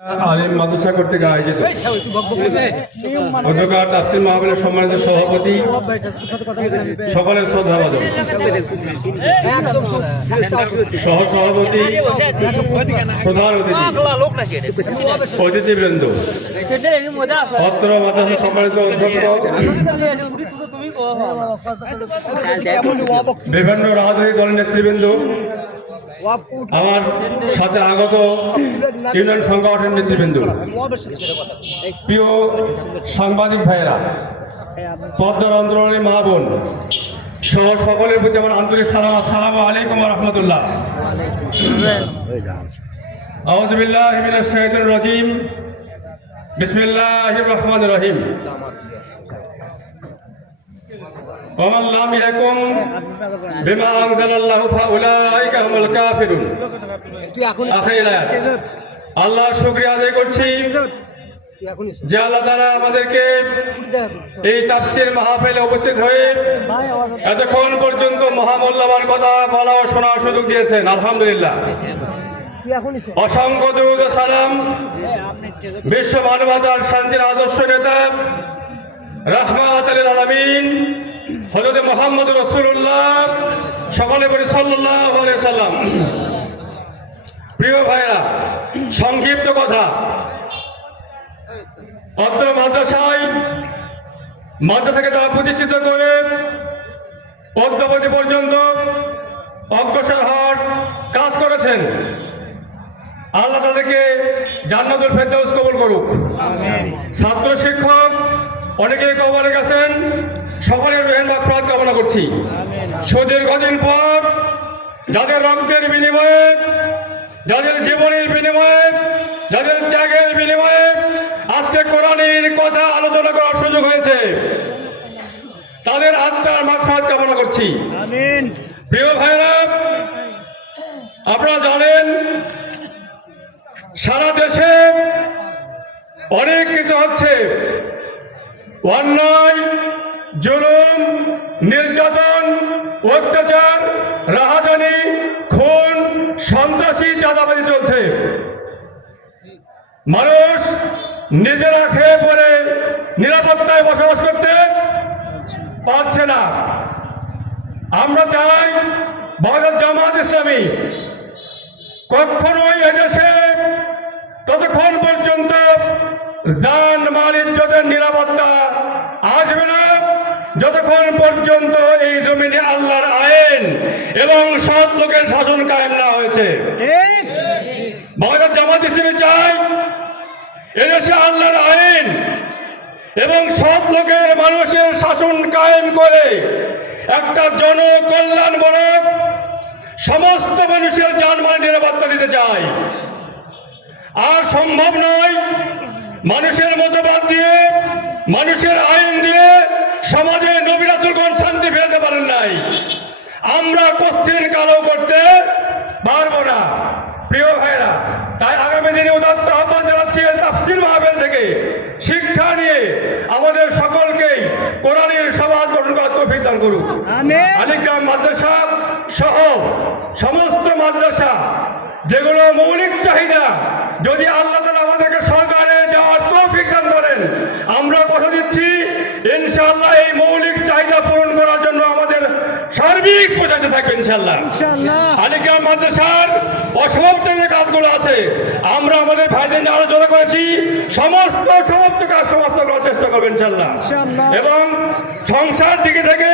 আলিম মাদ্রাসা কর্তৃক আয়োজিত অধ্যকার তাফসীর মাহফিলের সম্মানিত সভাপতি, সকলের শ্রদ্ধাভাজন সহসভাপতি, প্রধান অতিথিবৃন্দ, অত্র মাদ্রাসা সম্মানিত অধ্যক্ষ, বিভিন্ন রাজনৈতিক দলের নেতৃবৃন্দ, আমার সাথে আগত ইউনিয়ন সংগঠনের নেতৃবৃন্দ, প্রিয় সাংবাদিক ভাইয়েরা, পদ্মার অন্তরণী মা বোন সহ সকলের প্রতি আমার আন্তরিক সালাম। আসসালামু আলাইকুম ওয়া রাহমাতুল্লাহ। আউযু বিল্লাহি মিনাশ শাইতানির রাজীম। বিসমিল্লাহির রহমানির রহিম। ওমান লাম ইয়াকুম বিমা আনজালাল্লাহু ফাউলাইকা হুমুল কাফিরুন। আল্লাহর শুকরিয়া আদায় করছি যে আল্লাহ তাআলা আমাদেরকে এই তাফসীর মাহফিলে উপস্থিত হয়ে এতক্ষণ পর্যন্ত মহামূল্যবান কথা বলা ও শোনার সুযোগ দিয়েছেন। আলহামদুলিল্লাহ। অসংখ্য দরুদ ও সালাম বিশ্ব মানবতার শান্তির আদর্শ নেতা রাহমাতুল লিল আলামিন হযরত মুহাম্মদ রাসূলুল্লাহ সকলে বলি সাল্লাল্লাহু আলাইহি সাল্লাম। প্রিয় ভাইরা, সংক্ষিপ্ত কথা, অত্র মাদ্রাসাকে তারা প্রতিষ্ঠিত করে অদ্যাবধি পর্যন্ত অগ্রসর হওয়ার কাজ করেছেন। আল্লাহ তাদেরকে জান্নাতুল ফেরদাউস কবুল করুক। ছাত্র শিক্ষক অনেকেই কবরে গেছেন, সকলের রুহের মাগফিরাত কামনা করছি। সুদীর্ঘদিন পর যাদের রক্তের বিনিময়ে, যাদের জীবনের বিনিময়ে, যাদের ত্যাগের বিনিময়ে আজকে কোরআনের কথা আলোচনা করার সুযোগ হয়েছে, তাদের আত্মার মাগফিরাত কামনা করছি। আমিন। প্রিয় ভাইরা, আপনারা জানেন সারা দেশে অনেক কিছু হচ্ছে, অন্যায়, জুলুম, নির্যাতন, অত্যাচার, রাহাজানি, খুন, সন্ত্রাসী, চাঁদাবাজি চলছে। মানুষ নিজেরা খেয়ে পরে নিরাপত্তায় বসবাস করতে পারছে না। আমরা চাই বাংলাদেশ জামাত ইসলামী কখনোই এদেশে ততক্ষণ পর্যন্ত জান মাল ইজ্জতের নিরাপত্তা আসবে না যতক্ষণ পর্যন্ত এই জমিনে আল্লাহর আইন এবং সৎ লোকের শাসন কায়েম না হয়েছে। বাংলাদেশ জামাত ইসলামী চাই এদেশে আল্লাহর আইন এবং সৎ লোকের মানুষের শাসন কায়েম করে একটা জনকল্যাণমূলক সমস্ত মানুষের জানমাল নিরাপত্তা দিতে চাই। আর সম্ভব নয় মানুষের মতবাদ দিয়ে, মানুষের আইন দিয়ে সমাজে নবী রাসূলগণ শান্তি ফেরাতে পারেন নাই, আমরা কোশ্চিন কালো করতে পারবো না। প্রিয় ভাইরা, তাই আগামী দিনে উদাত্ত আহ্বান জানাচ্ছি তাফসীর মাহফিল থেকে শিক্ষা নিয়ে আমাদের সকলকেই কোরআনের সমাজ গঠন করার তৌফিক দান করুক। আলিগ্রাম মাদ্রাসা সহ সমস্ত মাদ্রাসা যেগুলো মৌলিক চাহিদা, যদি আল্লাহ তাআলা আমাদেরকে সরকারে যাওয়ার তৌফিক দান করেন, আমরা কথা দিচ্ছি ইনশাআল্লাহ এই মৌলিক চাহিদা পূরণ করার জন্য আমাদের সার্বিক প্রচেষ্টা থাকবে ইনশাআল্লাহ। আলিগ্রাম মাদ্রাসার অসমাপ্ত যে কাজগুলো আছে আমরা আমাদের ভাইদের নিয়ে আলোচনা করেছি, সমস্ত সমাপ্ত কাজ সমাপ্ত করার চেষ্টা করবেন ইনশাআল্লাহ। এবং সংসার দিকে থেকে